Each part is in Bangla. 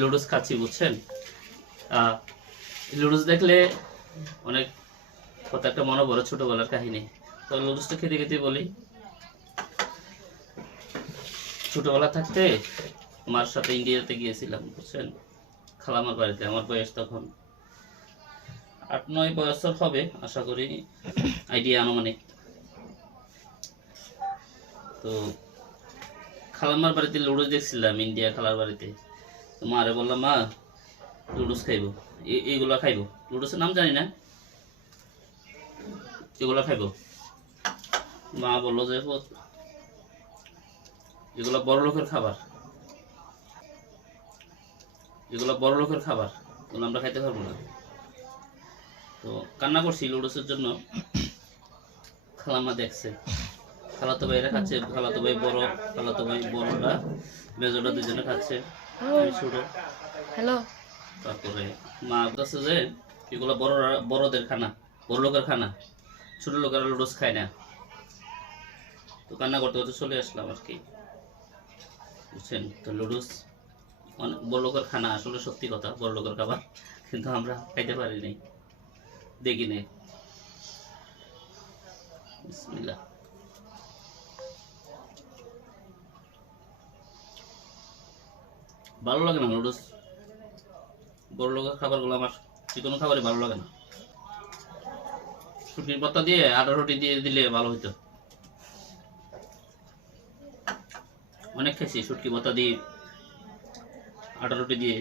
লুডুস খাচ্ছি বুঝছেন। লুডুস দেখলে অনেক কত একটা মনে পড়ে ছোটবেলার কাহিনী। তো লুডুসটা খেতে খেতে বলি, ছোটবেলা থাকতে মার সাথে ইন্ডিয়াতে গিয়েছিলাম বুঝছেন, খালামার বাড়িতে। আমার বয়স তখন 8-9 বছর হবে আশা করি, আইডিয়া আনুমানিক। তো খালামার বাড়িতে লুডুস দেখছিলাম, ইন্ডিয়া খালার বাড়িতে। তো মারে বললাম, মা লুডুস খাইবো, এইগুলা খাইবো। লুডুসের নাম জানি না, এগুলা খাইবো। মা বললো যে এগুলো বড় লোকের খাবার, এগুলো বড় লোকের খাবার, এগুলো আমরা খাইতে পারবো না। তো কান্না করছি লুডুসের জন্য। খালাম্মা দেখছে, খালাতো ভাইরা খাচ্ছে, খালাতো ভাই বড়, খালাতো ভাই বড়টা, মেজোটা দুজনে খাচ্ছে, ছোট। হ্যালো। তারপরে মা বলছে যে এগুলো বড়দের খানা, বড় লোকের খানা, ছোট লোকেরা লুডুস খায় না। তো কান্না করতে করতে চলে আসলাম আর কি বুঝছেন। তো লুডুস অনেক বড় লোকের খানা, আসলে সত্যি কথা, বড় লোকের খাবার, কিন্তু আমরা খাইতে পারিনি, দেখি নেই। বিসমিল্লাহ। ভালো লাগে না লুডুস, বড় লোকের খাবারগুলো আমার যে কোনো খাবারই ভালো লাগে না। শুটকির পাতা দিয়ে আটা রুটি দিয়ে দিলে ভালো হইতো। অনেক খেয়েছি শুটকি পাতা দিয়ে আটা রুটি দিয়ে।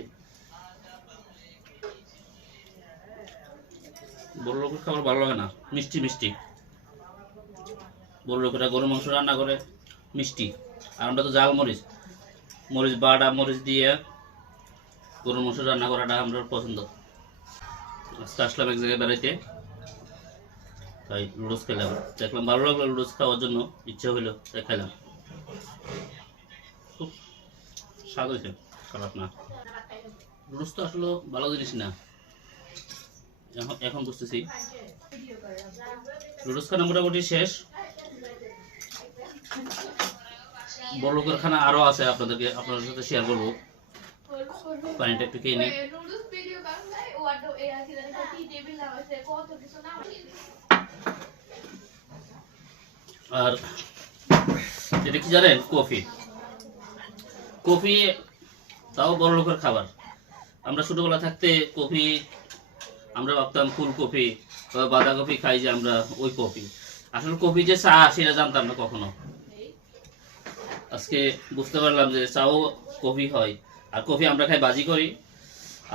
বড় লোকের খাবার ভালো লাগে না, মিষ্টি মিষ্টি। বড় লোকেরা গরুর মাংস রান্না করে মিষ্টি, আর আমরা তো জাল মরিচ, মরিচ বাটা মরিচ দিয়ে গরুর মাংস রান্না করাটা আমরা পছন্দ। আজকে আসলাম এক জায়গায় বেড়াইতে, তাই লুডুস খেলাম। দেখলাম ভালো লাগলো, লুডুস খাওয়ার জন্য ইচ্ছা হইলো, তাই খেলাম। খুব স্বাদ হয়েছে, খারাপ না। লুডুস তো আসলে ভালো জিনিস না, এখন বুঝতেছি। লুডুস খানা মোটামুটি শেষ। বড় লোকের খানা আরো আছে, আপনাদের সাথে শেয়ার করবো। পানিটা একটু খেয়ে নিই। আর এটা কি জানেন, কফি। কফি তাও বড় লোকের খাবার। আমরা ছোটবেলা থাকতে কফি, আমরা ভাবতাম ফুলকপি বা বাঁধাকপি খাই, যে আমরা ওই কফি। আসলে কফি যে চা সেটা জানতাম না কখনো। আজকে বুঝতে পারলাম যে চাও কফি হয়, আর কফি আমরা খাই বাজি করি,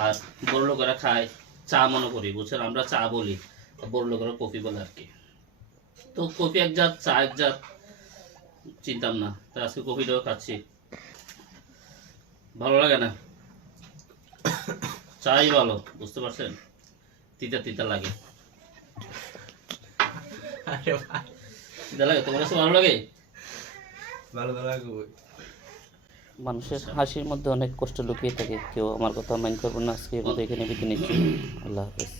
আর বড় লোকেরা খায় চা মনে করি বুঝছেন। আমরা চা বলি, বড় লোকেরা কফি বলে আর কি। তো কফি এক জাত, চা এক জাত, চিনতাম না। তো আজকে কফিটাও খাচ্ছি, ভালো লাগে না, চাই ভালো, বুঝতে পারছেন, তিতা তিতা লাগে। তিতা লাগে, তোমার কাছে ভালো লাগে? মানুষের হাসির মধ্যে অনেক কষ্ট লুকিয়ে থাকে, কেউ আমার কথা মাইন্ড করবেন না। আজকে এখানে বিদায় নিচ্ছি, আল্লাহ হাফেজ।